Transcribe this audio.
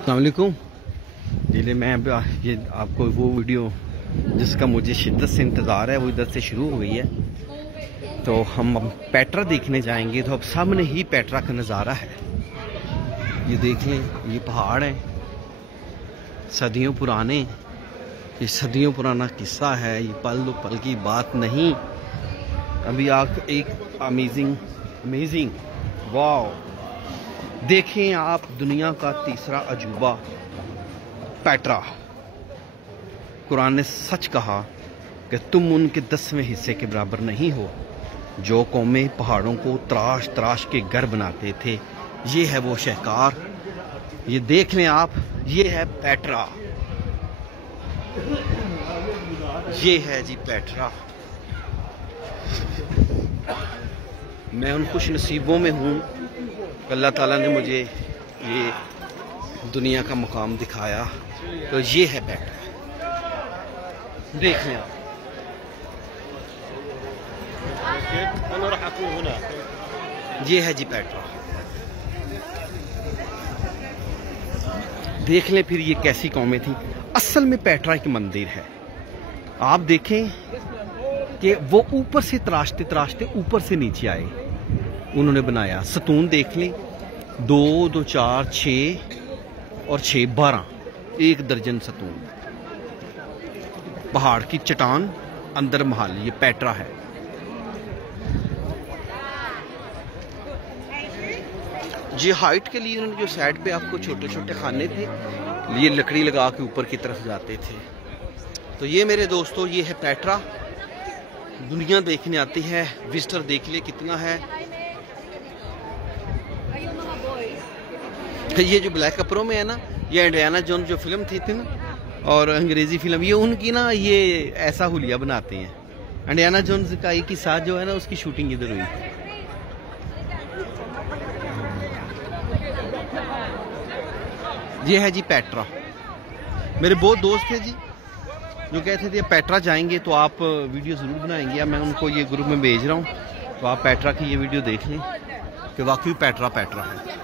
अस्सलाम वालेकुम। जिले मैं ये आपको वो वीडियो जिसका मुझे शिद्दत से इंतज़ार है वो इधर से शुरू हो गई है। तो हम अब पेट्रा देखने जाएंगे। तो अब सामने ही पेट्रा का नज़ारा है। ये देख लें, ये पहाड़ है सदियों पुराने। ये सदियों पुराना किस्सा है, ये पल दो पल की बात नहीं। अभी आप एक अमेजिंग वाव देखें आप, दुनिया का तीसरा अजूबा पेट्रा। कुरान ने सच कहा कि तुम उनके 10वें हिस्से के बराबर नहीं हो जो कौमें पहाड़ों को तराश तराश के घर बनाते थे। ये है वो शहकार, ये देख लें आप, ये है पेट्रा, ये है जी पेट्रा। मैं उन खुश नसीबों में हूँ, अल्लाह ताला ने मुझे ये दुनिया का मुकाम दिखाया। तो ये है पेट्रा, देख लें आप। ये है जी पेट्रा, देख लें फिर ये कैसी कौमें थी। असल में पेट्रा एक मंदिर है। आप देखें कि वो ऊपर से तराशते तराशते ऊपर से नीचे आए, उन्होंने बनाया। सतून देख लें, 2 2 4 6 और 6 12, 1 दर्जन सतून। पहाड़ की चट्टान, अंदर महल, ये पेट्रा है। ये हाइट के लिए उन्होंने जो साइड पे आपको छोटे छोटे खाने थे, ये लकड़ी लगा के ऊपर की तरफ जाते थे। तो ये मेरे दोस्तों, ये है पेट्रा। दुनिया देखने आती है, विजिटर देख ले कितना है। ये जो ब्लैक कपड़ों में है ना, ये इंडियाना जोन्स जो फिल्म थी ना, और अंग्रेजी फिल्म, ये उनकी ना, ये ऐसा हुलिया बनाते हैं। इंडियाना जोन्स का एक ही साथ जो है ना, उसकी शूटिंग इधर हुई। ये है जी पेट्रा। मेरे बहुत दोस्त थे जी जो कहते थे पेट्रा जाएंगे तो आप वीडियो ज़रूर बनाएंगे। या मैं उनको ये ग्रुप में भेज रहा हूँ, तो आप पेट्रा की ये वीडियो देख लें कि वाकई पेट्रा पेट्रा है।